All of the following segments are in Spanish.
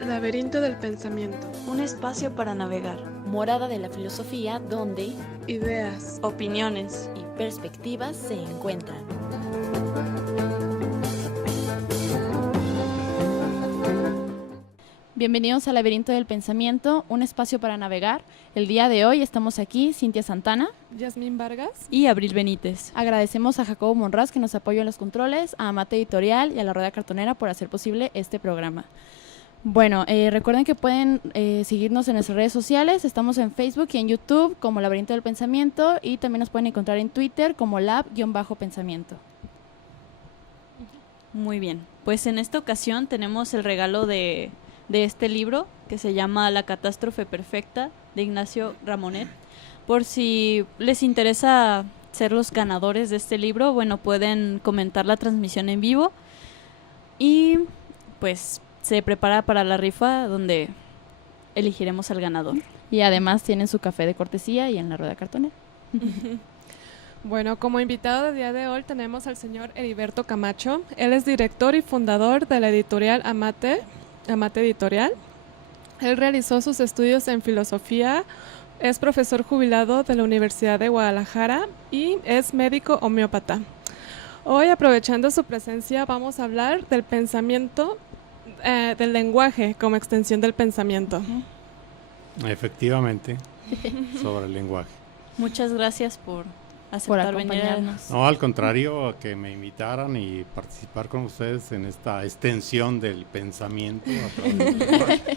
Laberinto del pensamiento. Un espacio para navegar. Morada de la filosofía donde Ideas, opiniones y perspectivas se encuentran. Bienvenidos al Laberinto del Pensamiento, un espacio para navegar. El día de hoy estamos aquí, Cintia Santana, Yasmín Vargas y Abril Benítez. Agradecemos a Jacobo Monraz que nos apoyó en los controles, a Amate Editorial y a La Rueda Cartonera por hacer posible este programa. Bueno, recuerden que pueden seguirnos en nuestras redes sociales. Estamos en Facebook y en YouTube como Laberinto del Pensamiento y también nos pueden encontrar en Twitter como lab-pensamiento. Muy bien, pues en esta ocasión tenemos el regalo de este libro que se llama La Catástrofe Perfecta de Ignacio Ramonet. Por si les interesa ser los ganadores de este libro, bueno, pueden comentar la transmisión en vivo y pues se prepara para la rifa donde elegiremos al ganador. Y además tienen su café de cortesía y en La Rueda Cartonera. Bueno, como invitado del día de hoy tenemos al señor Heriberto Camacho. Él es director y fundador de la editorial Amate Editorial. Él realizó sus estudios en filosofía, es profesor jubilado de la Universidad de Guadalajara y es médico homeópata. Hoy, aprovechando su presencia, vamos a hablar del pensamiento, del lenguaje como extensión del pensamiento. Efectivamente, sobre el lenguaje. Muchas gracias por aceptar venir. No, al contrario, que me invitaran y participar con ustedes en esta extensión del pensamiento a través del lenguaje.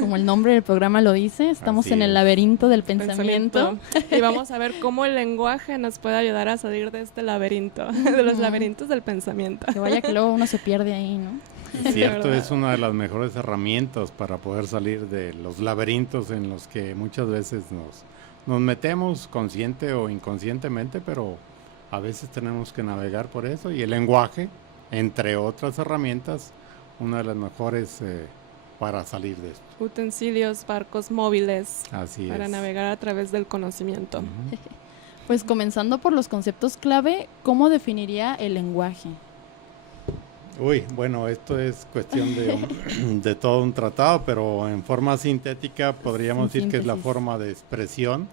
Como el nombre del programa lo dice, estamos en el laberinto del pensamiento. Y vamos a ver cómo el lenguaje nos puede ayudar a salir de este laberinto, de los laberintos del pensamiento. Que vaya que luego uno se pierde ahí, ¿no? Es cierto, es una de las mejores herramientas para poder salir de los laberintos en los que muchas veces nos metemos consciente o inconscientemente, pero a veces tenemos que navegar por eso, y el lenguaje, entre otras herramientas, una de las mejores para salir de esto. Utensilios, barcos móviles. Así para es. navegar a través del conocimiento. Uh-huh. Pues comenzando por los conceptos clave, ¿cómo definiría el lenguaje? Uy, bueno, esto es cuestión de todo un tratado, pero en forma sintética podríamos decir que es la forma de expresión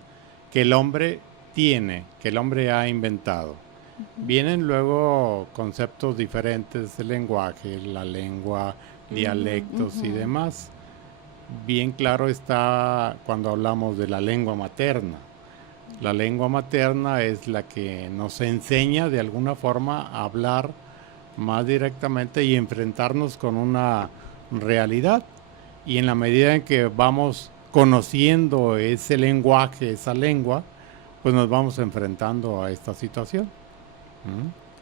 que el hombre tiene, que el hombre ha inventado. Uh-huh. Vienen luego conceptos diferentes del lenguaje, la lengua, dialectos y demás. Bien claro está cuando hablamos de la lengua materna. La lengua materna es la que nos enseña de alguna forma a hablar más directamente y enfrentarnos con una realidad, y en la medida en que vamos conociendo ese lenguaje, esa lengua, pues nos vamos enfrentando a esta situación.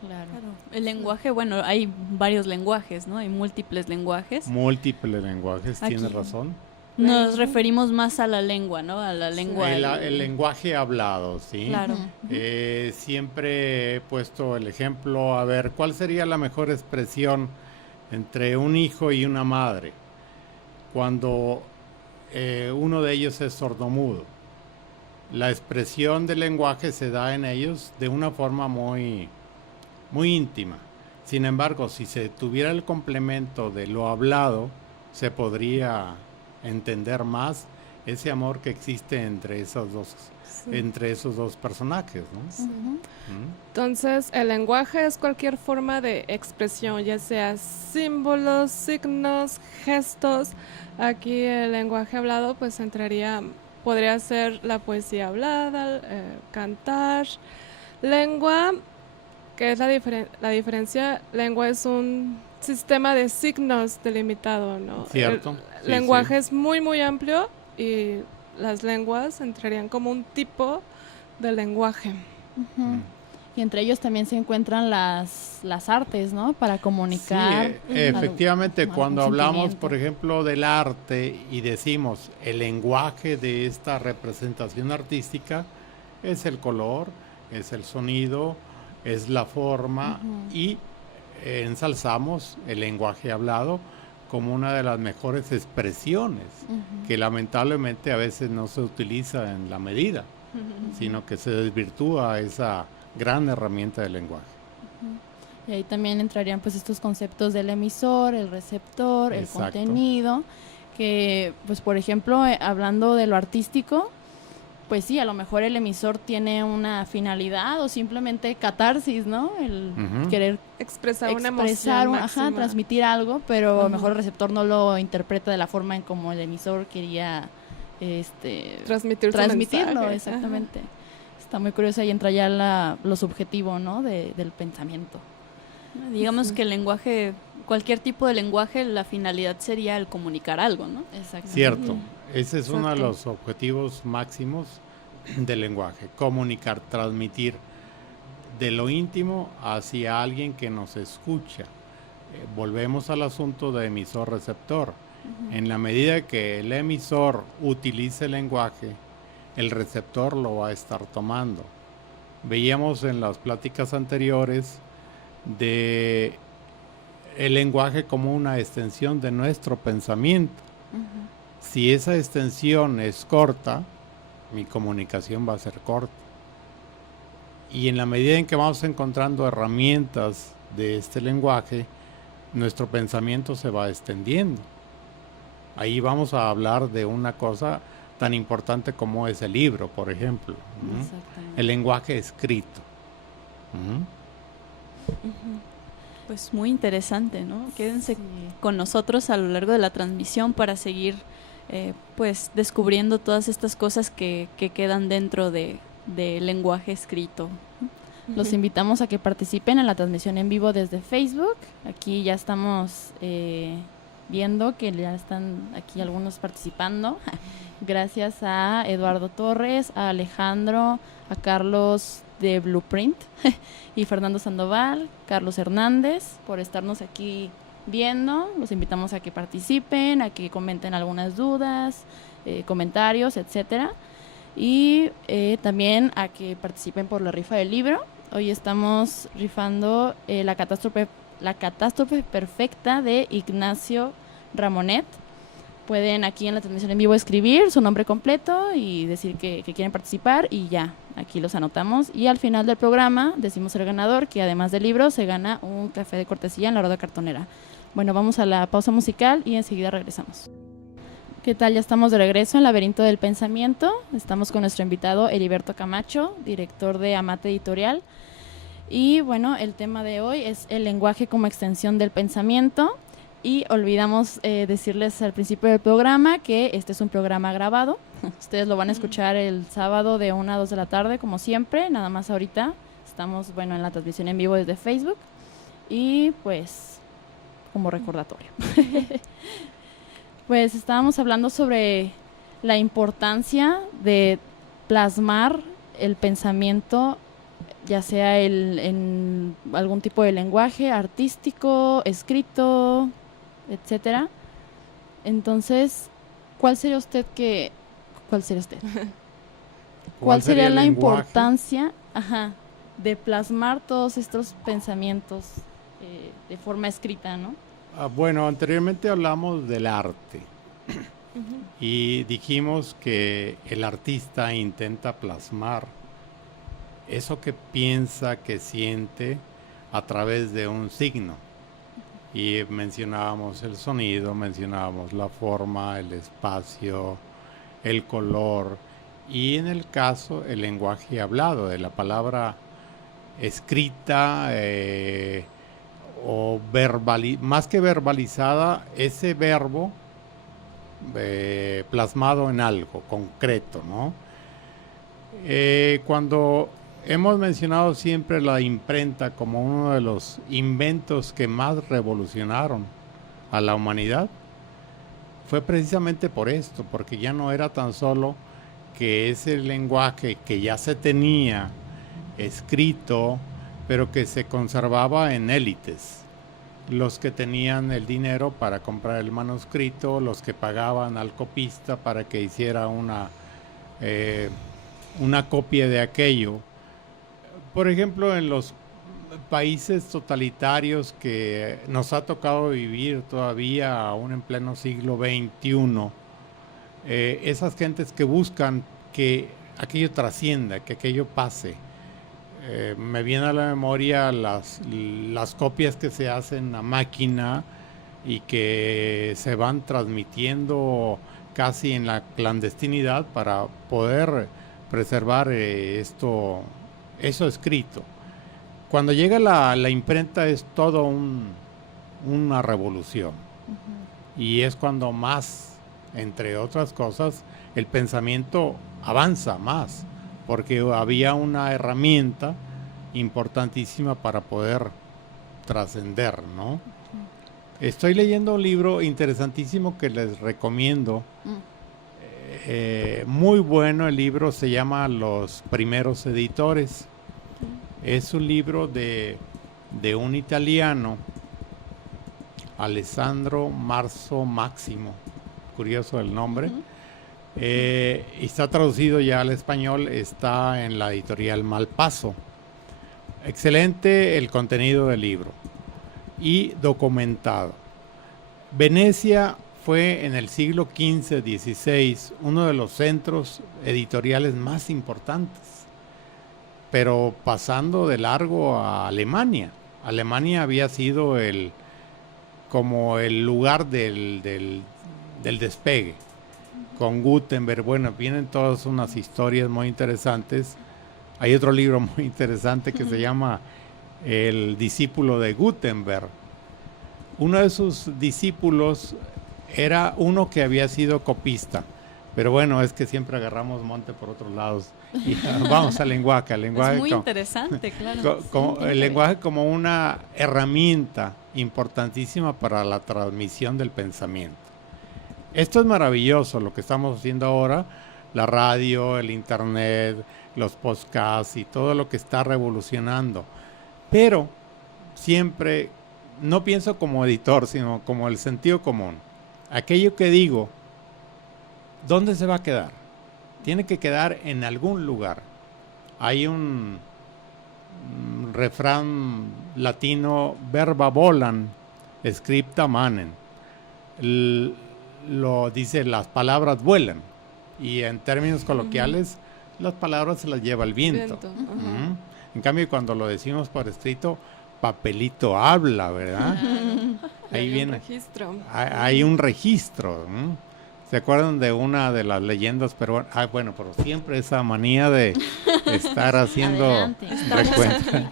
Claro. El lenguaje, bueno, hay varios lenguajes, ¿no? Hay múltiples lenguajes. Múltiples lenguajes, tienes razón. Nos referimos más a la lengua, ¿no? A la lengua. El lenguaje hablado, ¿sí? Claro. Siempre he puesto el ejemplo, a ver, ¿cuál sería la mejor expresión entre un hijo y una madre cuando uno de ellos es sordomudo? La expresión del lenguaje se da en ellos de una forma muy, muy íntima. Sin embargo, si se tuviera el complemento de lo hablado, se podría entender más ese amor que existe entre esos dos personajes, ¿no? Uh-huh. Entonces, el lenguaje es cualquier forma de expresión, ya sea símbolos, signos, gestos. Aquí el lenguaje hablado pues podría ser la poesía hablada, cantar. Lengua, que es la diferencia, lengua es un sistema de signos delimitado, ¿no? Cierto. El lenguaje es muy, muy amplio y las lenguas entrarían como un tipo de lenguaje. Uh-huh. Y entre ellos también se encuentran las artes, ¿no? Para comunicar. Sí, efectivamente, cuando hablamos, por ejemplo, del arte y decimos el lenguaje de esta representación artística, es el color, es el sonido, es la forma, y ensalzamos el lenguaje hablado como una de las mejores expresiones, que lamentablemente a veces no se utiliza en la medida. sino que se desvirtúa esa gran herramienta del lenguaje. Y ahí también entrarían pues estos conceptos del emisor, el receptor, el Exacto. contenido, que pues por ejemplo, hablando de lo artístico, pues sí, a lo mejor el emisor tiene una finalidad o simplemente catarsis, ¿no? El querer Expresar una expresar, emoción máxima. transmitir algo, pero a lo mejor el receptor no lo interpreta de la forma en como el emisor quería transmitirlo, transmitirlo, exactamente. Está muy curioso, ahí entra ya lo subjetivo, ¿no? Del pensamiento. Digamos que el lenguaje, cualquier tipo de lenguaje, la finalidad sería el comunicar algo, ¿no? Exactamente. Cierto, ese es uno de Exacto. los objetivos máximos del lenguaje, comunicar, transmitir de lo íntimo hacia alguien que nos escucha. Volvemos al asunto de emisor-receptor. En la medida que el emisor utilice el lenguaje, el receptor lo va a estar tomando. Veíamos en las pláticas anteriores de el lenguaje como una extensión de nuestro pensamiento. Si esa extensión es corta, mi comunicación va a ser corta. Y en la medida en que vamos encontrando herramientas de este lenguaje, nuestro pensamiento se va extendiendo. Ahí vamos a hablar de una cosa tan importante como es el libro, por ejemplo. El lenguaje escrito. Pues muy interesante, ¿no? Quédense con nosotros a lo largo de la transmisión para seguir pues descubriendo todas estas cosas que quedan dentro del lenguaje escrito. Los invitamos a que participen en la transmisión en vivo desde Facebook. Aquí ya estamos viendo que ya están aquí algunos participando. Gracias a Eduardo Torres, a Alejandro, a Carlos de Blueprint y Fernando Sandoval, Carlos Hernández, por estarnos aquí viendo. Los invitamos a que participen, a que comenten algunas dudas, comentarios, etcétera. Y también a que participen por la rifa del libro. Hoy estamos rifando la catástrofe perfecta de Ignacio Ramonet. Pueden aquí en la transmisión en vivo escribir su nombre completo y decir que quieren participar y ya, aquí los anotamos. Y al final del programa decimos el ganador, que además del libro se gana un café de cortesía en la Rueda Cartonera. Bueno, vamos a la pausa musical y enseguida regresamos. ¿Qué tal? Ya estamos de regreso en Laberinto del Pensamiento. Estamos con nuestro invitado Heriberto Camacho, director de Amate Editorial. Y bueno, el tema de hoy es el lenguaje como extensión del pensamiento. Y olvidamos decirles al principio del programa que este es un programa grabado. Ustedes lo van a escuchar el sábado de 1 a 2 de la tarde, como siempre. Nada más ahorita estamos, bueno, en la transmisión en vivo desde Facebook. Y pues, como recordatorio. Pues estábamos hablando sobre la importancia de plasmar el pensamiento, ya sea en algún tipo de lenguaje artístico, escrito, etcétera. Entonces, ¿cuál sería usted? ¿Cuál sería el la lenguaje? importancia de plasmar todos estos pensamientos de forma escrita, ¿no? Bueno, anteriormente hablamos del arte y dijimos que el artista intenta plasmar eso que piensa, que siente a través de un signo. Y mencionábamos el sonido, mencionábamos la forma, el espacio, el color y en el caso el lenguaje hablado, de la palabra escrita o más que verbalizada, ese verbo plasmado en algo concreto, ¿no? Cuando hemos mencionado siempre la imprenta como uno de los inventos que más revolucionaron a la humanidad, fue precisamente por esto, porque ya no era tan solo que ese lenguaje que ya se tenía escrito, pero que se conservaba en élites, los que tenían el dinero para comprar el manuscrito, los que pagaban al copista para que hiciera una copia de aquello. Por ejemplo, en los países totalitarios que nos ha tocado vivir todavía aún en pleno siglo XXI, esas gentes que buscan que aquello trascienda, que aquello pase. Me viene a la memoria las copias que se hacen a máquina y que se van transmitiendo casi en la clandestinidad para poder preservar eso escrito. Cuando llega la imprenta es todo una revolución. Y es cuando más, entre otras cosas, el pensamiento avanza más, porque había una herramienta importantísima para poder trascender, ¿no? Estoy leyendo un libro interesantísimo que les recomiendo. Muy bueno el libro, se llama Los Primeros Editores. Es un libro de un italiano, Alessandro Marzo Máximo, curioso el nombre. Y está traducido ya al español, está en la editorial Malpaso. Excelente el contenido del libro y documentado. Venecia fue en el siglo XV-XVI uno de los centros editoriales más importantes, pero pasando de largo a Alemania. Alemania había sido como el lugar del despegue. Con Gutenberg, bueno, vienen todas unas historias muy interesantes. Hay otro libro muy interesante que se llama El discípulo de Gutenberg. Uno de sus discípulos era uno que había sido copista, pero bueno, es que siempre agarramos monte por otros lados. Y vamos al lenguaje. Es muy interesante, claro. El lenguaje como una herramienta importantísima para la transmisión del pensamiento. Esto es maravilloso lo que estamos haciendo ahora, la radio, el internet, los podcasts y todo lo que está revolucionando. Pero siempre, no pienso como editor, sino como el sentido común. Aquello que digo, ¿dónde se va a quedar? Tiene que quedar en algún lugar. Hay un refrán latino, verba volan, scripta manen. Lo dice, las palabras vuelan, y en términos coloquiales las palabras se las lleva el viento. En cambio, cuando lo decimos por escrito, papelito habla, ¿verdad? Ahí viene un registro. Hay un registro. ¿Se acuerdan de una de las leyendas peruanas? Bueno, pero siempre esa manía de estar haciendo recuento.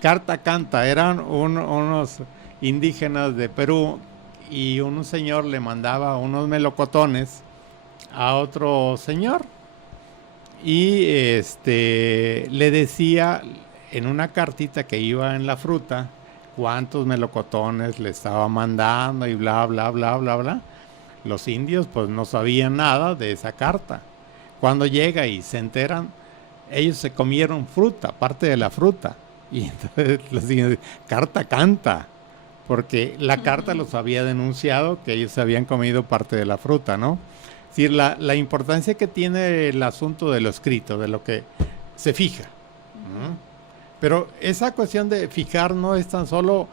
Carta canta, eran unos indígenas de Perú, y un señor le mandaba unos melocotones a otro señor y le decía en una cartita que iba en la fruta cuántos melocotones le estaba mandando y bla, bla, bla, bla, bla. Los indios pues no sabían nada de esa carta. Cuando llega y se enteran, ellos se comieron fruta, parte de la fruta. Y entonces les dicen, carta canta, porque la carta los había denunciado que ellos habían comido parte de la fruta, ¿no? Es decir, la importancia que tiene el asunto de lo escrito, de lo que se fija. Pero esa cuestión de fijar no es tan solo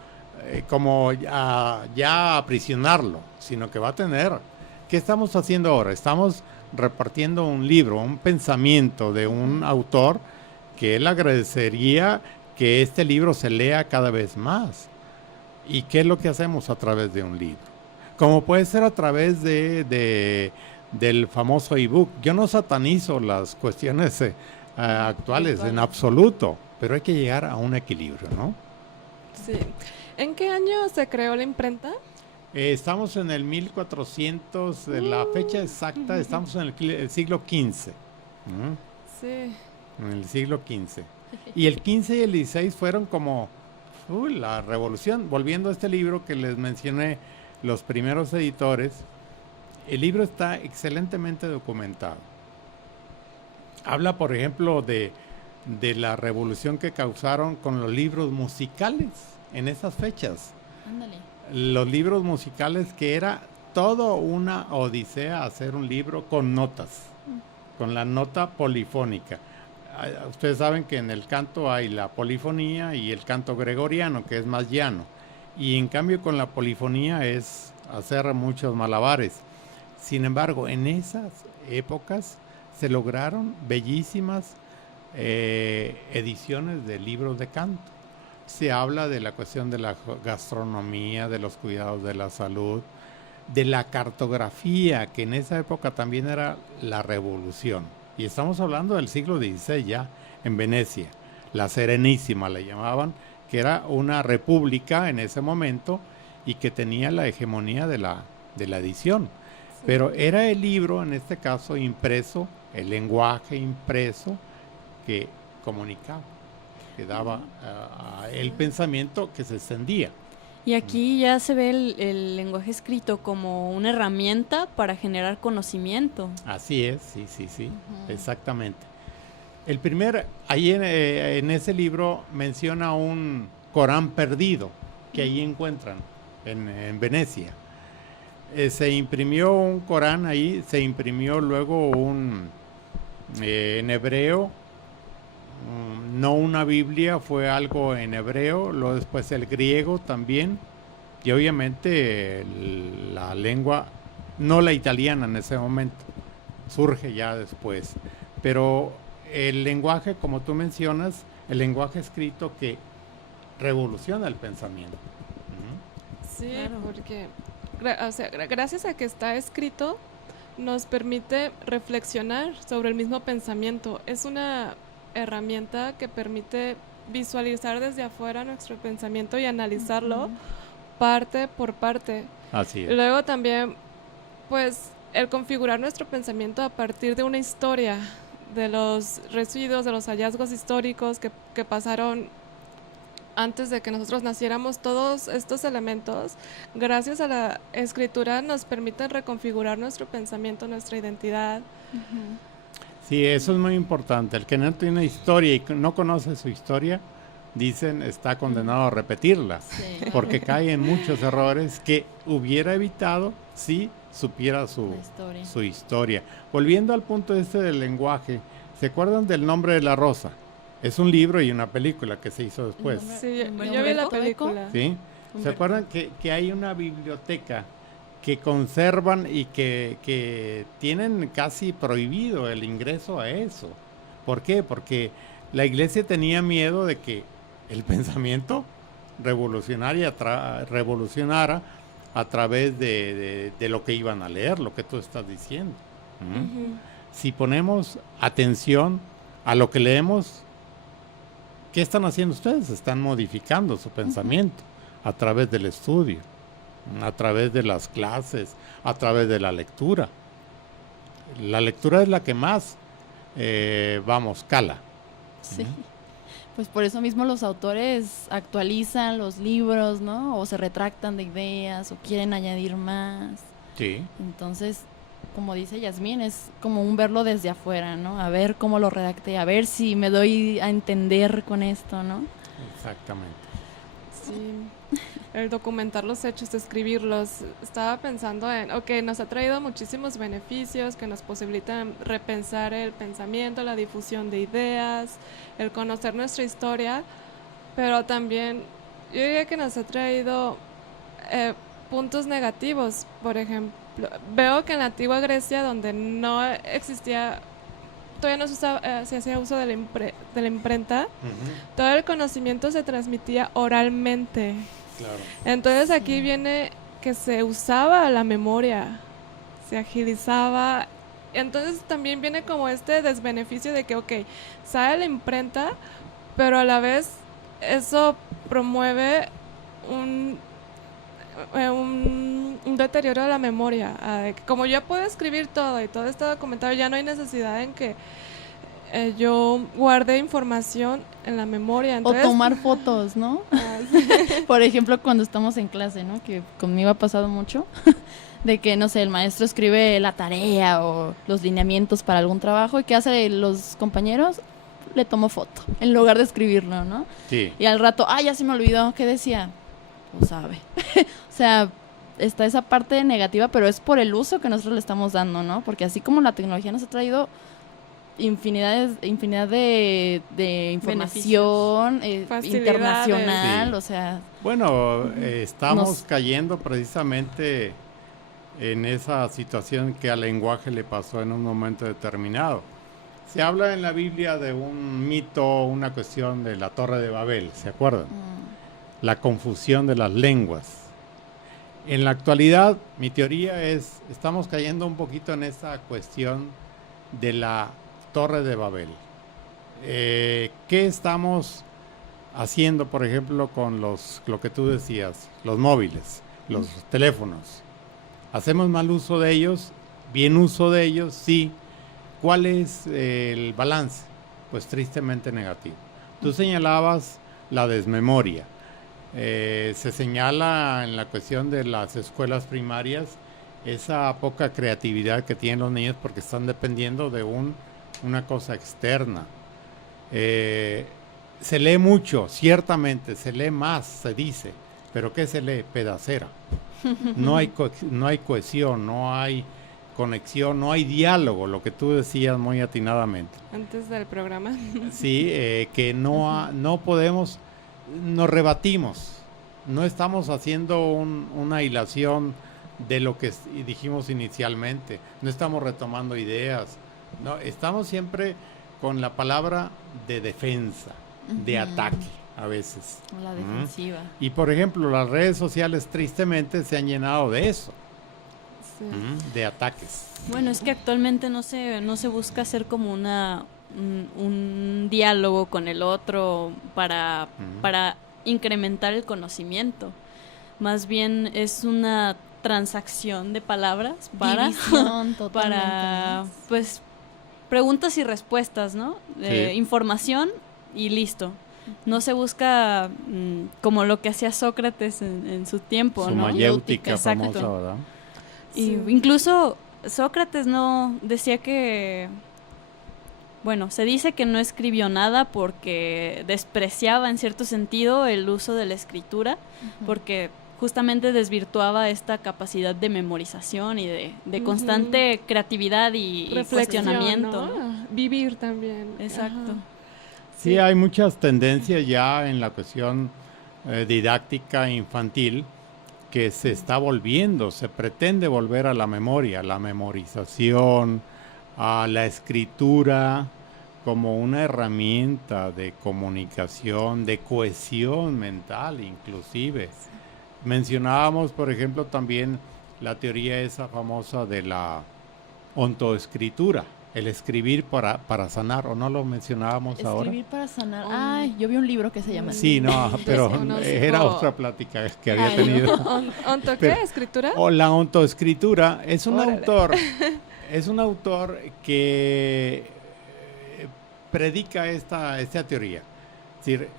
como ya aprisionarlo, sino que va a tener. ¿Qué estamos haciendo ahora? Estamos repartiendo un libro, un pensamiento de un autor que él agradecería que este libro se lea cada vez más. ¿Y qué es lo que hacemos a través de un libro? Como puede ser a través del famoso ebook. Yo no satanizo las cuestiones actuales en absoluto, pero hay que llegar a un equilibrio, ¿no? Sí. ¿En qué año se creó la imprenta? Estamos en el 1400, la fecha exacta, estamos en el siglo XV. Sí. En el siglo XV. Y el XV y el XVI fueron como la revolución. Volviendo a este libro que les mencioné, Los Primeros Editores, el libro está excelentemente documentado. Habla, por ejemplo, de la revolución que causaron con los libros musicales en esas fechas. Ándale. Los libros musicales, que era todo una odisea hacer un libro con notas, con la nota polifónica. Ustedes saben que en el canto hay la polifonía y el canto gregoriano, que es más llano. Y en cambio con la polifonía es hacer muchos malabares. Sin embargo, en esas épocas se lograron bellísimas ediciones de libros de canto. Se habla de la cuestión de la gastronomía, de los cuidados de la salud, de la cartografía, que en esa época también era la revolución. Y estamos hablando del siglo XVI ya, en Venecia. La Serenísima le llamaban, que era una república en ese momento y que tenía la hegemonía de la edición. Sí. Pero era el libro, en este caso, impreso, el lenguaje impreso que comunicaba, que daba el pensamiento que se extendía. Y aquí ya se ve el lenguaje escrito como una herramienta para generar conocimiento. Así es, sí, exactamente. El primer, ahí en ese libro menciona un Corán perdido que ahí encuentran en Venecia. Se imprimió un Corán ahí, se imprimió luego en hebreo, no una Biblia, fue algo en hebreo, luego después el griego también, y obviamente la lengua, no la italiana en ese momento, surge ya después, pero el lenguaje, como tú mencionas, el lenguaje escrito que revoluciona el pensamiento. Sí, claro. Porque gracias a que está escrito, nos permite reflexionar sobre el mismo pensamiento. Es una herramienta que permite visualizar desde afuera nuestro pensamiento y analizarlo parte por parte. Así es. Luego también, pues, el configurar nuestro pensamiento a partir de una historia, de los residuos, de los hallazgos históricos que pasaron antes de que nosotros naciéramos, todos estos elementos, gracias a la escritura, nos permiten reconfigurar nuestro pensamiento, nuestra identidad. Sí, eso es muy importante. El que no tiene historia y no conoce su historia, dicen, está condenado a repetirla, porque cae en muchos errores que hubiera evitado si supiera su historia. Volviendo al punto del lenguaje, ¿se acuerdan del Nombre de la Rosa? Es un libro y una película que se hizo después. Sí, yo vi la película. ¿Sí? ¿Se acuerdan que hay una biblioteca que conservan y que tienen casi prohibido el ingreso a eso? ¿Por qué? Porque la iglesia tenía miedo de que el pensamiento revolucionara a través de lo que iban a leer, lo que tú estás diciendo. Si ponemos atención a lo que leemos, ¿qué están haciendo ustedes? Están modificando su pensamiento a través del estudio, a través de las clases, a través de la lectura. La lectura es la que más, cala. Sí. Pues por eso mismo los autores actualizan los libros, ¿no? O se retractan de ideas o quieren añadir más. Sí. Entonces, como dice Yasmín, es como un verlo desde afuera, ¿no? A ver cómo lo redacté, a ver si me doy a entender con esto, ¿no? Exactamente. Sí, el documentar los hechos, escribirlos. Estaba pensando nos ha traído muchísimos beneficios que nos posibilitan repensar el pensamiento, la difusión de ideas, el conocer nuestra historia, pero también yo diría que nos ha traído puntos negativos. Por ejemplo, veo que en la antigua Grecia, donde no existía, todavía no se hacía uso de la imprenta, todo el conocimiento se transmitía oralmente. Claro. Entonces aquí viene que se usaba la memoria, se agilizaba. Entonces también viene como este desbeneficio de que, sale la imprenta, pero a la vez eso promueve un deterioro de la memoria. Como ya puedo escribir todo y todo está documentado, ya no hay necesidad en que yo guarde información en la memoria. Entonces, o tomar fotos, ¿no? Por ejemplo, cuando estamos en clase, ¿no? Que conmigo ha pasado mucho, de que, no sé, el maestro escribe la tarea o los lineamientos para algún trabajo, y ¿qué hacen los compañeros? Le tomo foto, en lugar de escribirlo, ¿no? Sí. Y al rato, ya se me olvidó, ¿qué decía? No sabe. O sea, está esa parte negativa, pero es por el uso que nosotros le estamos dando, ¿no? Porque así como la tecnología nos ha traído infinidad de información internacional, sí. O sea... Bueno, estamos cayendo precisamente en esa situación que al lenguaje le pasó en un momento determinado. Se habla en la Biblia de un mito, una cuestión de la Torre de Babel, ¿se acuerdan? La confusión de las lenguas. En la actualidad, mi teoría es, estamos cayendo un poquito en esa cuestión de la Torre de Babel. ¿Qué estamos haciendo, por ejemplo, con lo que tú decías, los móviles, los teléfonos? ¿Hacemos mal uso de ellos? ¿Bien uso de ellos? Sí. ¿Cuál es el balance? Pues tristemente negativo. Tú señalabas la desmemoria. Se señala en la cuestión de las escuelas primarias esa poca creatividad que tienen los niños porque están dependiendo de una cosa externa. Se lee mucho, ciertamente, se lee más, se dice, pero ¿qué se lee? Pedacera. No hay cohesión, no hay conexión, no hay diálogo, lo que tú decías muy atinadamente. Antes del programa. Sí, que no podemos, nos rebatimos, no estamos haciendo una hilación de lo que dijimos inicialmente, no estamos retomando ideas, no, estamos siempre con la palabra de defensa, de ataque a veces. La defensiva. Y por ejemplo, las redes sociales tristemente se han llenado de eso. Sí. De ataques. Bueno, es que actualmente no se busca hacer como un diálogo con el otro para incrementar el conocimiento. Más bien es una transacción de palabras División, para pues preguntas y respuestas, ¿no? Sí. Información y listo. No se busca como lo que hacía Sócrates en su tiempo, Su ¿no? mayéutica Exacto. famosa, ¿verdad? Y Sí. incluso Sócrates no decía que, bueno, se dice que no escribió nada porque despreciaba en cierto sentido el uso de la escritura, porque justamente desvirtuaba esta capacidad de memorización y de constante creatividad y Reflexión, cuestionamiento, ¿no? ¿no? Vivir también. Exacto. Ajá. Sí, hay muchas tendencias ya en la cuestión didáctica infantil que se está volviendo, se pretende volver a la memoria, la memorización, a la escritura como una herramienta de comunicación, de cohesión mental inclusive. Mencionábamos, por ejemplo, también la teoría esa famosa de la ontoescritura, el escribir para sanar, ¿o no lo mencionábamos ahora? Escribir para sanar. Ay, yo vi un libro que se llama así. Sí, no, pero Desconozco. era otra plática que había Ay, tenido. ¿Onto qué? Pero- ¿Escritura? O la ontoescritura es un Órale. autor que predica esta teoría. Es decir,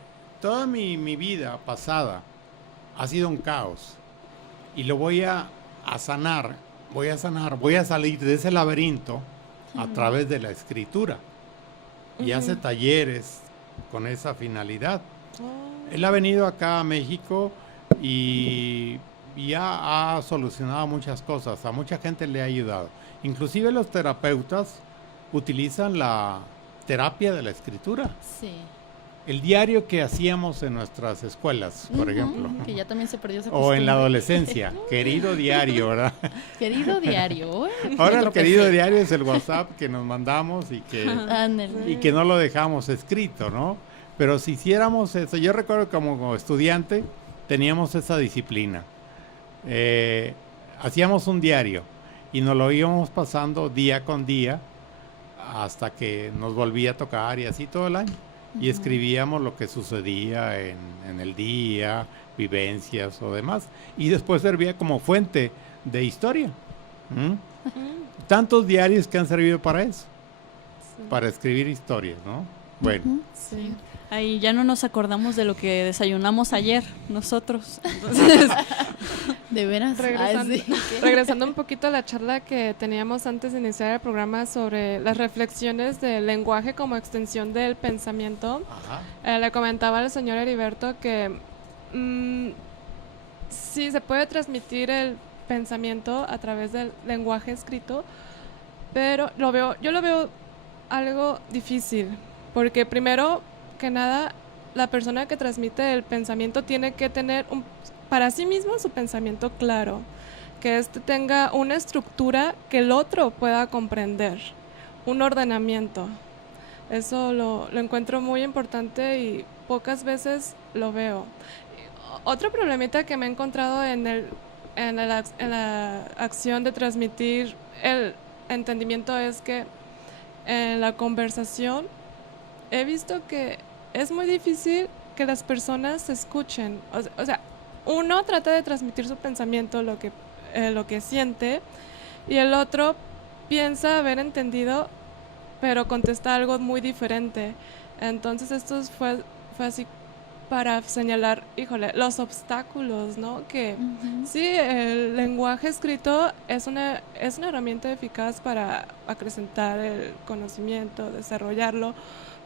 toda mi vida pasada ha sido un caos y lo voy a sanar, voy a salir de ese laberinto a través de la escritura. Y hace talleres con esa finalidad. Oh. Él ha venido acá a México y ha solucionado muchas cosas, a mucha gente le ha ayudado. Inclusive los terapeutas utilizan la terapia de la escritura. Sí. El diario que hacíamos en nuestras escuelas, por ejemplo. Que ya también se perdió esa O en la costumbre. adolescencia, querido diario, ¿verdad? Querido diario. Ahora el querido diario es el WhatsApp que nos mandamos y que no lo dejamos escrito, ¿no? Pero si hiciéramos eso, yo recuerdo como estudiante teníamos esa disciplina. Hacíamos un diario y nos lo íbamos pasando día con día hasta que nos volvía a tocar y así todo el año. Y escribíamos lo que sucedía en el día, vivencias o demás. Y después servía como fuente de historia. Tantos diarios que han servido para eso, para escribir historias, ¿no? Bueno. Sí. Ahí ya no nos acordamos de lo que desayunamos ayer nosotros. Entonces, De veras. Regresando, Ay, sí. regresando un poquito a la charla que teníamos antes de iniciar el programa sobre las reflexiones del lenguaje como extensión del pensamiento, Ajá. le comentaba al señor Heriberto que sí se puede transmitir el pensamiento a través del lenguaje escrito, pero yo lo veo algo difícil, porque primero que nada la persona que transmite el pensamiento tiene que tener para sí mismo su pensamiento claro, que este tenga una estructura que el otro pueda comprender, un ordenamiento. Eso lo encuentro muy importante y pocas veces lo veo. Otro problemita que me he encontrado en la acción de transmitir el entendimiento es que en la conversación he visto que es muy difícil que las personas se escuchen. O sea, uno trata de transmitir su pensamiento, lo que siente, y el otro piensa haber entendido, pero contesta algo muy diferente. Entonces esto fue así para señalar, híjole, los obstáculos, ¿no? Que sí, el lenguaje escrito es una herramienta eficaz para acrecentar el conocimiento, desarrollarlo,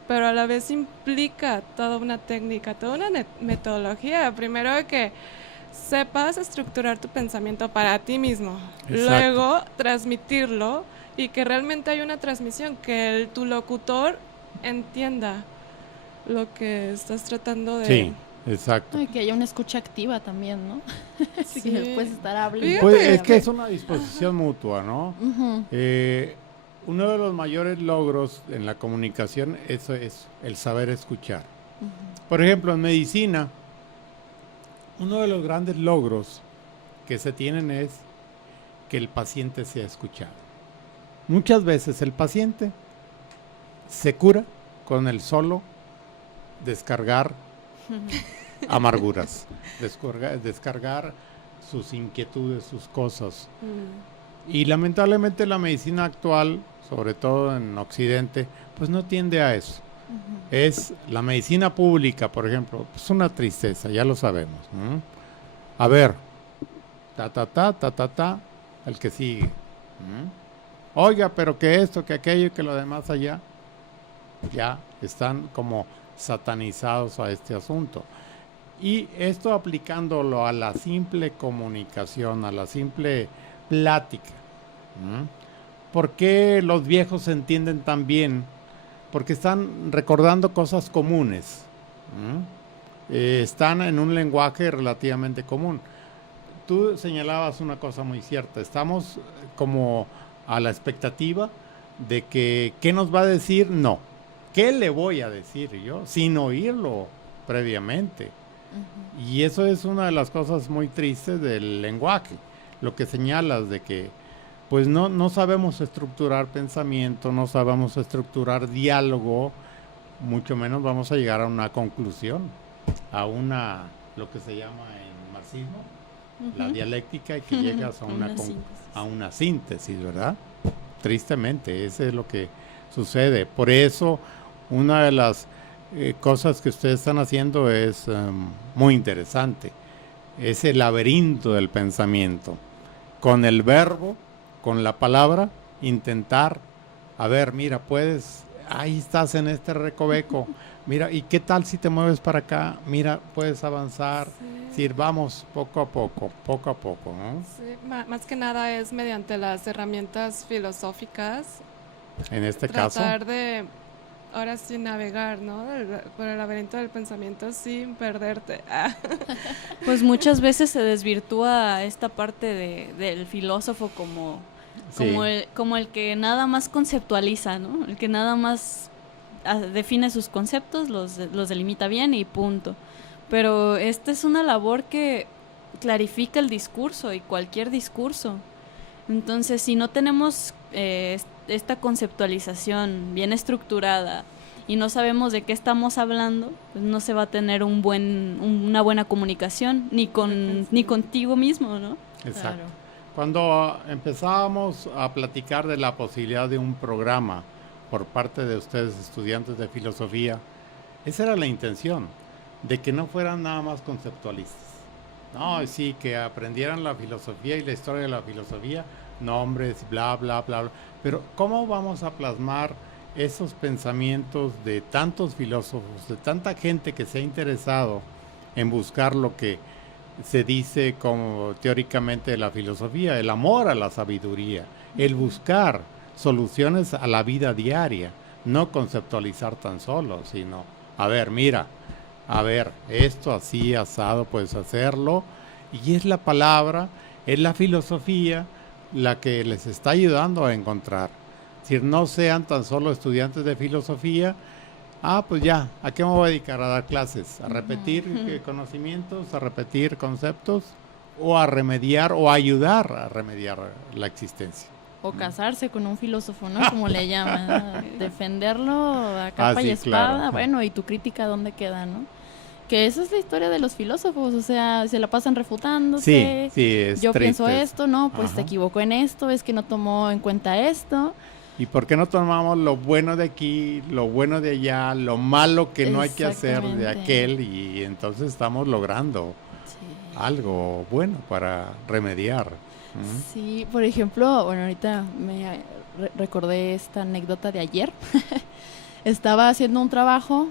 pero a la vez implica toda una técnica, toda una metodología. Primero que sepas estructurar tu pensamiento para ti mismo, Exacto. Luego transmitirlo y que realmente hay una transmisión, que tu locutor entienda lo que estás tratando de... Sí, exacto. Y que haya una escucha activa también, ¿no? Así Sí. que después estar hablando. Fíjate. Pues es que es una disposición mutua, ¿no? Ujú. Uno de los mayores logros en la comunicación eso es el saber escuchar. Por ejemplo, en medicina, uno de los grandes logros que se tienen es que el paciente sea escuchado. Muchas veces el paciente se cura con el solo descargar amarguras, descargar sus inquietudes, sus cosas. Y lamentablemente la medicina actual, sobre todo en Occidente, pues no tiende a eso. Es la medicina pública, por ejemplo, es una tristeza, ya lo sabemos, ¿no? A ver, el que sigue. Oiga, pero que esto, que aquello, que lo demás allá, ya están como satanizados a este asunto. Y esto aplicándolo a la simple comunicación, a la simple plática. ¿Por qué los viejos se entienden tan bien? Porque están recordando cosas comunes. Están en un lenguaje relativamente común. Tú señalabas una cosa muy cierta. Estamos como a la expectativa de que ¿qué nos va a decir? No. ¿Qué le voy a decir yo? Sin oírlo previamente. Y eso es una de las cosas muy tristes del lenguaje. Lo que señalas de que pues no sabemos estructurar pensamiento, no sabemos estructurar diálogo, mucho menos vamos a llegar a una conclusión, a lo que se llama en marxismo, la dialéctica, y que llegas a una síntesis, ¿verdad? Tristemente, eso es lo que sucede. Por eso, una de las cosas que ustedes están haciendo es muy interesante, ese laberinto del pensamiento, con el verbo, con la palabra, intentar, a ver, mira, ahí estás en este recoveco, mira, ¿y qué tal si te mueves para acá? Mira, puedes avanzar, sí. Vamos poco a poco, ¿no? Sí, más que nada es mediante las herramientas filosóficas. En este caso. Tratar de, ahora sí, navegar, ¿no? Por el laberinto del pensamiento sin perderte. Pues muchas veces se desvirtúa esta parte del filósofo como el que nada más conceptualiza, ¿no? El que nada más define sus conceptos, los delimita bien y punto. Pero esta es una labor que clarifica el discurso y cualquier discurso. Entonces, si no tenemos esta conceptualización bien estructurada y no sabemos de qué estamos hablando, pues no se va a tener una buena comunicación ni contigo mismo, ¿no? Exacto. Claro. Cuando empezábamos a platicar de la posibilidad de un programa por parte de ustedes, estudiantes de filosofía, esa era la intención, de que no fueran nada más conceptualistas. No, sí, que aprendieran la filosofía y la historia de la filosofía, nombres, bla, bla, bla, bla. Pero ¿cómo vamos a plasmar esos pensamientos de tantos filósofos, de tanta gente que se ha interesado en buscar lo que se dice como teóricamente de la filosofía, el amor a la sabiduría, el buscar soluciones a la vida diaria, no conceptualizar tan solo, sino, a ver, mira, esto así, asado, puedes hacerlo, y es la palabra Es la filosofía la que les está ayudando a encontrar. Es decir, no sean tan solo estudiantes de filosofía. Pues ya, ¿a qué me voy a dedicar? A dar clases, a repetir conocimientos, a repetir conceptos, o a remediar o a ayudar a remediar la existencia. O casarse con un filósofo, ¿no? Como le llaman, ¿no? Defenderlo a capa y espada. Claro. Bueno, ¿y tu crítica dónde queda, no? Que esa es la historia de los filósofos, o sea, se la pasan refutándose. Sí, es yo triste. pienso esto, no, pues te equivocó en esto, es que no tomó en cuenta esto. ¿Y por qué no tomamos lo bueno de aquí, lo bueno de allá, lo malo que no hay que hacer de aquel? Y entonces estamos logrando algo bueno para remediar. Sí, por ejemplo, bueno, ahorita me recordé esta anécdota de ayer. Estaba haciendo un trabajo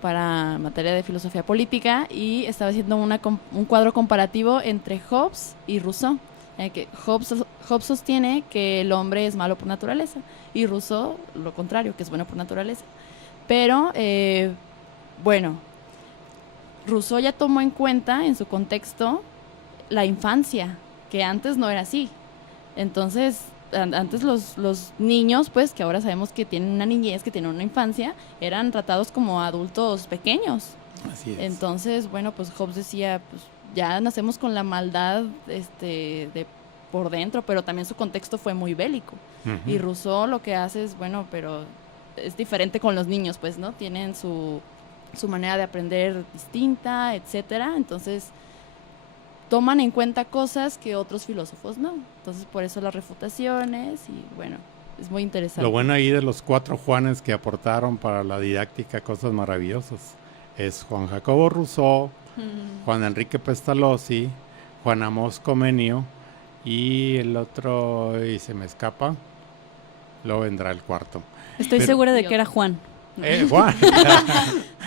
para materia de filosofía política y estaba haciendo un cuadro comparativo entre Hobbes y Rousseau. Que Hobbes sostiene que el hombre es malo por naturaleza y Rousseau lo contrario, que es bueno por naturaleza. Pero, bueno, Rousseau ya tomó en cuenta en su contexto la infancia, que antes no era así. Entonces, antes los niños, pues, que ahora sabemos que tienen una niñez, que tienen una infancia, eran tratados como adultos pequeños. Así es. Entonces, bueno, pues Hobbes decía, pues, ya nacemos con la maldad de por dentro, pero también su contexto fue muy bélico. Y Rousseau lo que hace es, bueno, pero es diferente con los niños, pues, ¿no? Tienen su manera de aprender distinta, etcétera. Entonces, toman en cuenta cosas que otros filósofos no. Entonces, por eso las refutaciones y, bueno, es muy interesante. Lo bueno ahí de los 4 Juanes que aportaron para la didáctica cosas maravillosas es Juan Jacobo Rousseau, Juan Enrique Pestalozzi, Juan Amós Comenio y el otro, y se me escapa, luego vendrá el cuarto. Estoy segura de que era Juan. Juan.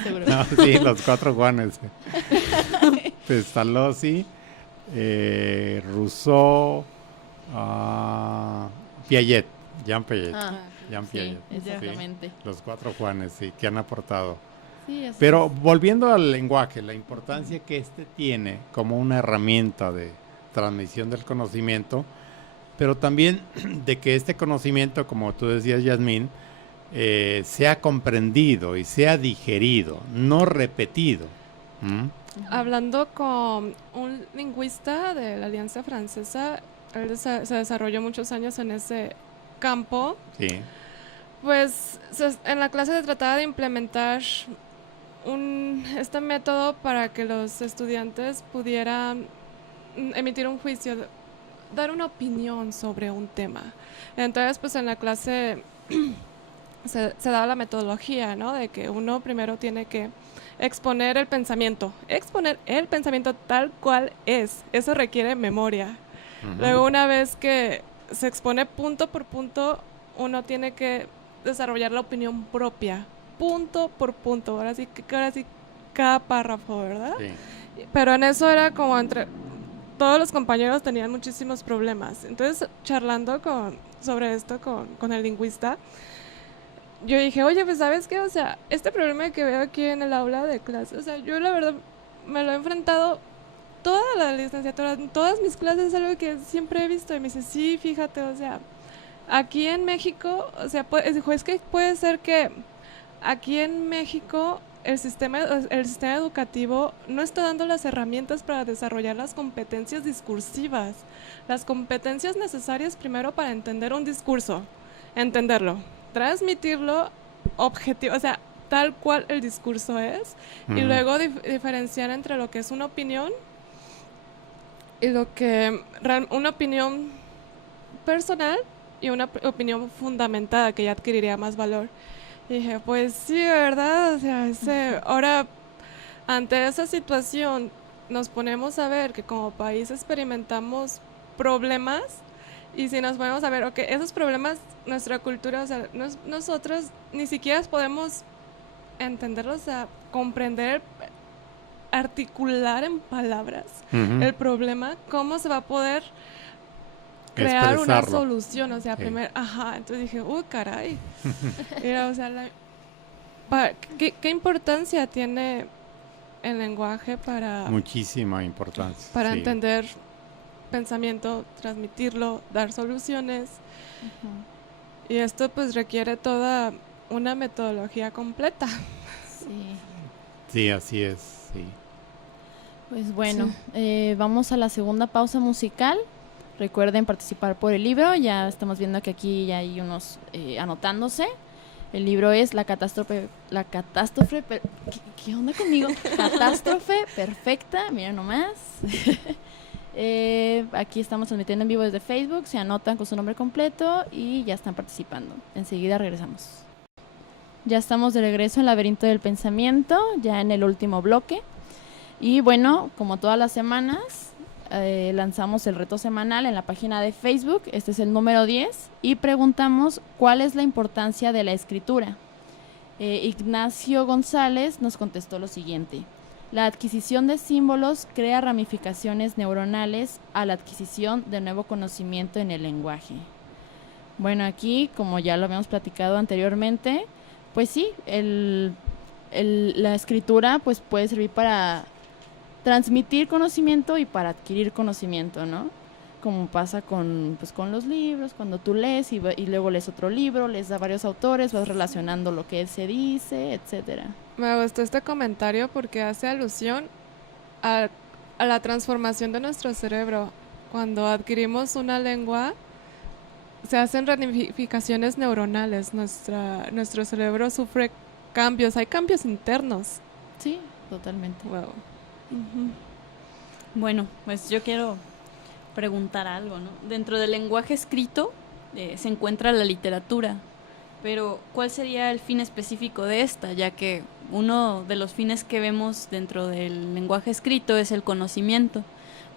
Seguro. No, sí, los 4 Juanes. Pestalozzi, Rousseau, Piaget, Jean Piaget. Jean Piaget. Sí, exactamente. Sí, los 4 Juanes, sí, que han aportado. Sí, Pero volviendo al lenguaje, la importancia que tiene como una herramienta de transmisión del conocimiento, pero también de que este conocimiento, como tú decías, Yasmín, sea comprendido y sea digerido, no repetido. Hablando con un lingüista de la Alianza Francesa, él se desarrolló muchos años en ese campo. Sí. Pues en la clase se trataba de implementar este método para que los estudiantes pudieran emitir un juicio, dar una opinión sobre un tema. Entonces, pues en la clase se daba la metodología, ¿no? De que uno primero tiene que exponer el pensamiento tal cual es. Eso requiere memoria. Luego, una vez que se expone punto por punto, uno tiene que desarrollar la opinión propia, punto por punto. Ahora sí cada párrafo, ¿verdad? Sí. Pero en eso era como entre todos los compañeros tenían muchísimos problemas. Entonces, charlando sobre esto con el lingüista, yo dije, oye, pues, ¿sabes qué? O sea, este problema que veo aquí en el aula de clase, o sea, yo la verdad me lo he enfrentado toda la licenciatura, en todas mis clases, es algo que siempre he visto. Y me dice, sí, fíjate, o sea, aquí en México, o sea, es que puede ser que aquí en México el sistema educativo no está dando las herramientas para desarrollar las competencias discursivas, las competencias necesarias primero para entender un discurso, entenderlo, transmitirlo objetivo, o sea, tal cual el discurso es, y luego diferenciar entre lo que es una opinión y lo que una opinión personal y una opinión fundamentada que ya adquiriría más valor. Y dije, pues sí, ¿verdad? O sea, ahora, ante esa situación, nos ponemos a ver que como país experimentamos problemas, y si nos ponemos a ver, ok, esos problemas, nuestra cultura, o sea, nosotros ni siquiera podemos entenderlos, o sea, comprender, articular en palabras el problema, ¿cómo se va a poder crear una solución? O sea, primero, entonces dije, caray. Era, o sea, ¿qué importancia tiene el lenguaje para... Muchísima importancia. Para entender pensamiento, transmitirlo, dar soluciones. Y esto pues requiere toda una metodología completa. Sí. Sí, así es, sí. Pues bueno, vamos a la segunda pausa musical. Recuerden participar por el libro. Ya estamos viendo que aquí ya hay unos anotándose. El libro es ¿Qué onda conmigo? Catástrofe Perfecta. Mira nomás. Aquí estamos transmitiendo en vivo desde Facebook. Se anotan con su nombre completo y ya están participando. Enseguida regresamos. Ya estamos de regreso en Laberinto del Pensamiento, ya en el último bloque. Y bueno, como todas las semanas, lanzamos el reto semanal en la página de Facebook. Este es el número 10 y preguntamos cuál es la importancia de la escritura. Ignacio González nos contestó lo siguiente: la adquisición de símbolos crea ramificaciones neuronales a la adquisición de nuevo conocimiento en el lenguaje. Bueno, aquí, como ya lo habíamos platicado anteriormente, pues sí, la escritura pues puede servir para transmitir conocimiento y para adquirir conocimiento, ¿no? Como pasa con los libros, cuando tú lees y luego lees otro libro, lees a varios autores, vas relacionando lo que se dice, etcétera. Me gustó este comentario porque hace alusión a la transformación de nuestro cerebro. Cuando adquirimos una lengua, se hacen ramificaciones neuronales. Nuestro cerebro sufre cambios, hay cambios internos. Sí, totalmente. Wow. Bueno, pues yo quiero preguntar algo, ¿no? Dentro del lenguaje escrito se encuentra la literatura, pero ¿cuál sería el fin específico de esta? Ya que uno de los fines que vemos dentro del lenguaje escrito es el conocimiento,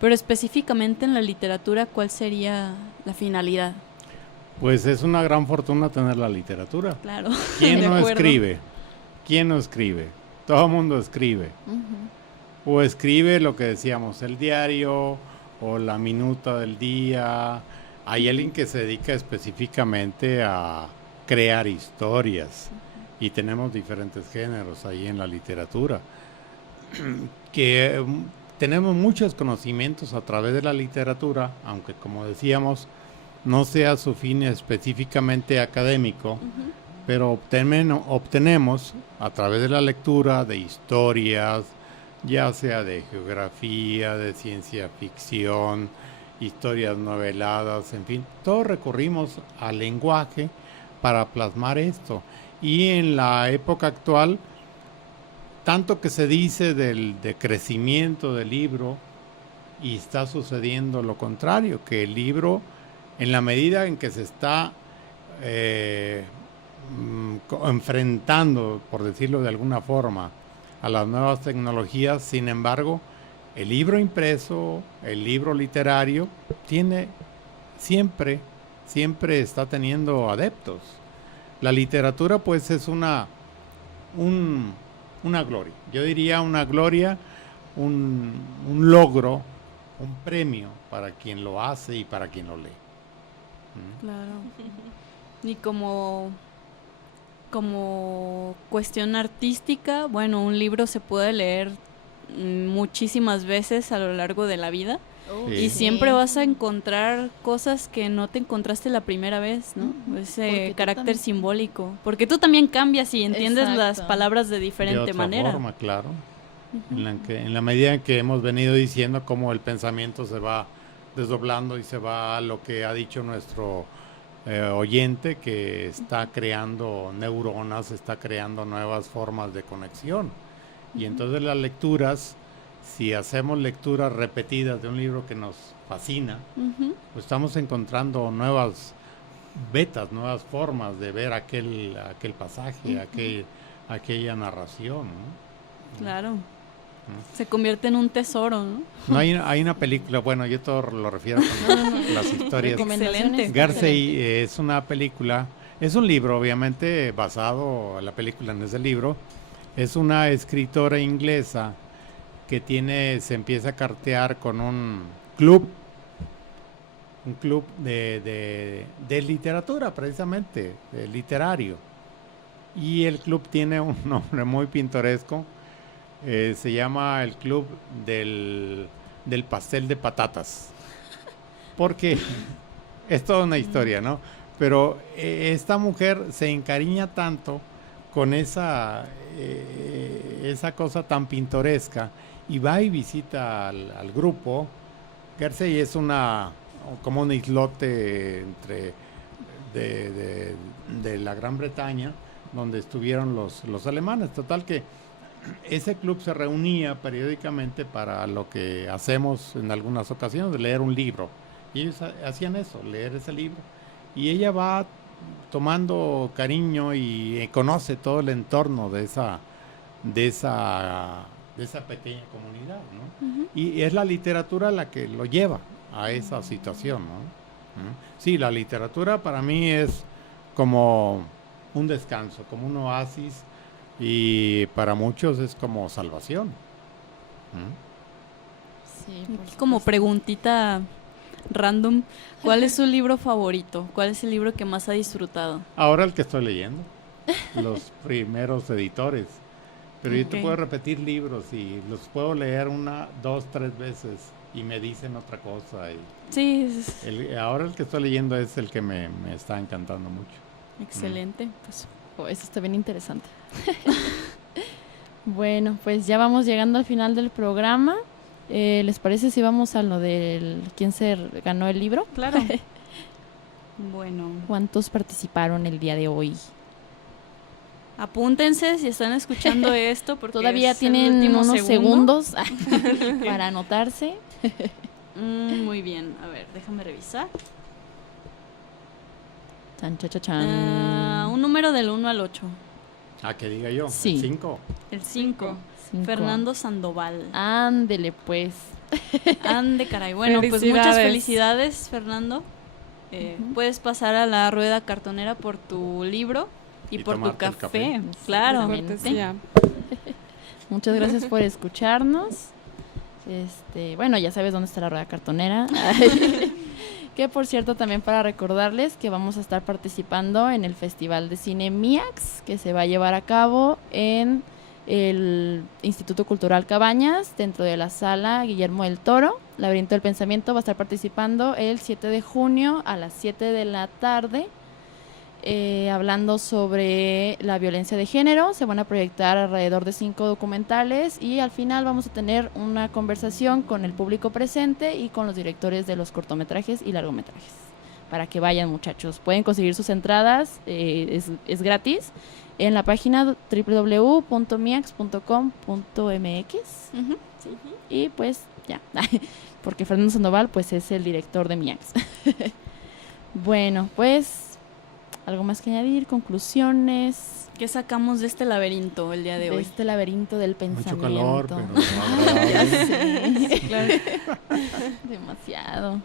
pero específicamente en la literatura, ¿cuál sería la finalidad? Pues es una gran fortuna tener la literatura. Claro. ¿Quién de no acuerdo. escribe? ¿Quién no escribe? Todo el mundo escribe. O escribe lo que decíamos, el diario o la minuta del día. Hay alguien que se dedica específicamente a crear historias y tenemos diferentes géneros ahí en la literatura. Que tenemos muchos conocimientos a través de la literatura, aunque como decíamos, no sea su fin específicamente académico, pero obtenemos a través de la lectura de historias, ya sea de geografía, de ciencia ficción, historias noveladas, en fin, todos recurrimos al lenguaje para plasmar esto. Y en la época actual, tanto que se dice del crecimiento del libro, y está sucediendo lo contrario, que el libro, en la medida en que se está enfrentando, por decirlo de alguna forma, a las nuevas tecnologías, sin embargo, el libro impreso, el libro literario, siempre está teniendo adeptos. La literatura pues es una gloria, yo diría una gloria, un logro, un premio para quien lo hace y para quien lo lee. Claro. Y como cuestión artística, bueno, un libro se puede leer muchísimas veces a lo largo de la vida. Sí. Y siempre vas a encontrar cosas que no te encontraste la primera vez, ¿no? Ese carácter simbólico. Porque tú también cambias y entiendes las palabras de diferente de otra manera. forma, claro. En la medida en que hemos venido diciendo cómo el pensamiento se va desdoblando y se va a lo que ha dicho nuestro oyente, que está creando neuronas, está creando nuevas formas de conexión. Y entonces las lecturas, si hacemos lecturas repetidas de un libro que nos fascina, pues estamos encontrando nuevas vetas, nuevas formas de ver aquel pasaje, aquella narración, ¿no? Claro. Se convierte en un tesoro, ¿no? No hay una película, bueno, yo todo lo refiero con las historias. Excelente. Garsey es una película, es un libro obviamente basado, la película no es el libro, es una escritora inglesa que se empieza a cartear con un club de literatura precisamente, de literario, y el club tiene un nombre muy pintoresco. Se llama el Club del Pastel de Patatas. porque es toda una historia, ¿no? Pero esta mujer se encariña tanto con esa cosa tan pintoresca y va y visita al grupo. Guernsey es como un islote de la Gran Bretaña, donde estuvieron los alemanes. Total que ese club se reunía periódicamente para lo que hacemos en algunas ocasiones, de leer un libro. Y ellos hacían eso, leer ese libro. Y ella va tomando cariño y conoce todo el entorno de esa pequeña comunidad, ¿no? Uh-huh. Y es la literatura la que lo lleva a esa situación, ¿no? Sí, la literatura para mí es como un descanso, como un oasis, y para muchos es como salvación. Sí, como preguntita random, ¿cuál es su libro favorito? ¿Cuál es el libro que más ha disfrutado? Ahora el que estoy leyendo, los primeros editores. Pero yo te puedo repetir libros y los puedo leer 1, 2, 3 veces y me dicen otra cosa. Sí. Ahora el que estoy leyendo es el que me está encantando mucho. Excelente. Pues eso está bien interesante. Bueno, pues ya vamos llegando al final del programa. ¿Les parece si vamos a lo del quién se ganó el libro? Claro. Bueno. ¿Cuántos participaron el día de hoy? Apúntense si están escuchando esto, porque todavía tienen unos segundos para anotarse. Muy bien, a ver, déjame revisar. Un número del 1 al 8. ¿Qué diga yo? Sí. El 5. El 5. Fernando Sandoval. Ándele, pues. Ande, caray. Bueno, pues muchas felicidades, Fernando. Puedes pasar a la rueda cartonera por tu libro y por tu café. Claro. Muchas gracias por escucharnos. Bueno, ya sabes dónde está la rueda cartonera. Que por cierto, también para recordarles que vamos a estar participando en el Festival de Cine MIAX, que se va a llevar a cabo en el Instituto Cultural Cabañas, dentro de la sala Guillermo del Toro. Laberinto del Pensamiento va a estar participando el 7 de junio a las 7 de la tarde, hablando sobre la violencia de género. Se van a proyectar alrededor de 5 documentales y al final vamos a tener una conversación con el público presente y con los directores de los cortometrajes y largometrajes. Para que vayan, muchachos. Pueden conseguir sus entradas, es gratis, en la página www.miax.com.mx. ¿Sí? Y pues ya, porque Fernando Sandoval pues es el director de MIAX. Bueno, pues algo más que añadir, conclusiones. ¿Qué sacamos de este laberinto el día de hoy? De este laberinto del pensamiento. Mucho calor, pero ya sé, claro. Demasiado.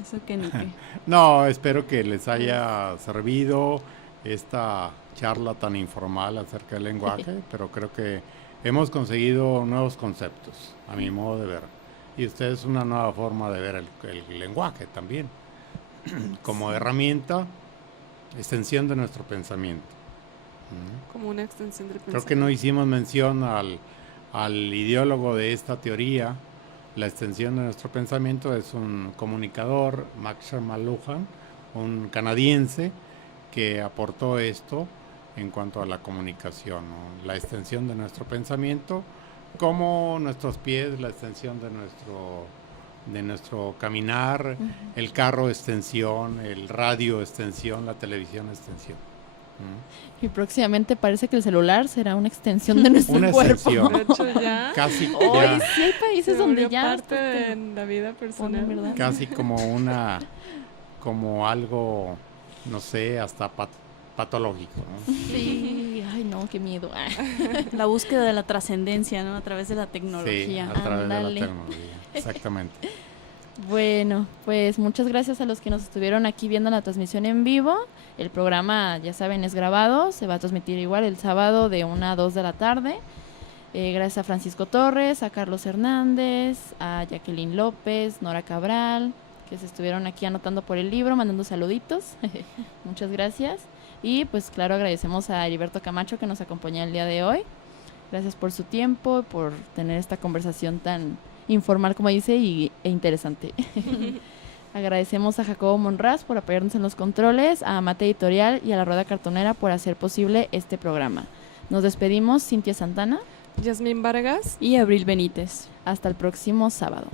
Eso que ni qué. No, espero que les haya servido esta charla tan informal acerca del lenguaje, pero creo que hemos conseguido nuevos conceptos, a mi modo de ver. Y ustedes una nueva forma de ver el lenguaje también, como herramienta, extensión de nuestro pensamiento. Como una extensión del pensamiento. Creo que no hicimos mención al ideólogo de esta teoría. La extensión de nuestro pensamiento es un comunicador, Max Sherman Lujan, un canadiense que aportó esto en cuanto a la comunicación, ¿no? La extensión de nuestro pensamiento, como nuestros pies, la extensión de nuestro caminar, el carro extensión, el radio extensión, la televisión extensión. Y próximamente parece que el celular será una extensión de nuestro cuerpo. Extensión. De hecho, ya. Casi ya. Sí, hay países donde ya parte de la vida personal, ¿verdad? Casi como algo, no sé, hasta patológico, ¿no? Sí, ay no, qué miedo. La búsqueda de la trascendencia, ¿no? A través de la tecnología. Sí, a través de la tecnología, exactamente. Bueno, pues muchas gracias a los que nos estuvieron aquí viendo la transmisión en vivo. El programa, ya saben, es grabado, se va a transmitir igual el sábado de 1 a 2 de la tarde. Gracias a Francisco Torres, a Carlos Hernández, a Jacqueline López, Nora Cabral, que se estuvieron aquí anotando por el libro, mandando saluditos. Muchas gracias. Y pues claro, agradecemos a Heriberto Camacho que nos acompañó el día de hoy. Gracias por su tiempo, por tener esta conversación tan informal, como dice, e interesante. Agradecemos a Jacobo Monraz por apoyarnos en los controles, a Amate Editorial y a la Rueda Cartonera por hacer posible este programa. Nos despedimos, Cintia Santana, Yasmín Vargas y Abril Benítez. hasta el próximo sábado.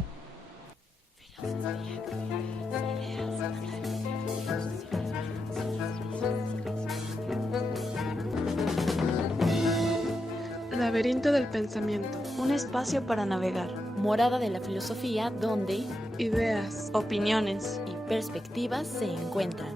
Laberinto del pensamiento. Un espacio para navegar. Morada de la filosofía donde Ideas. Opiniones. y perspectivas se encuentran.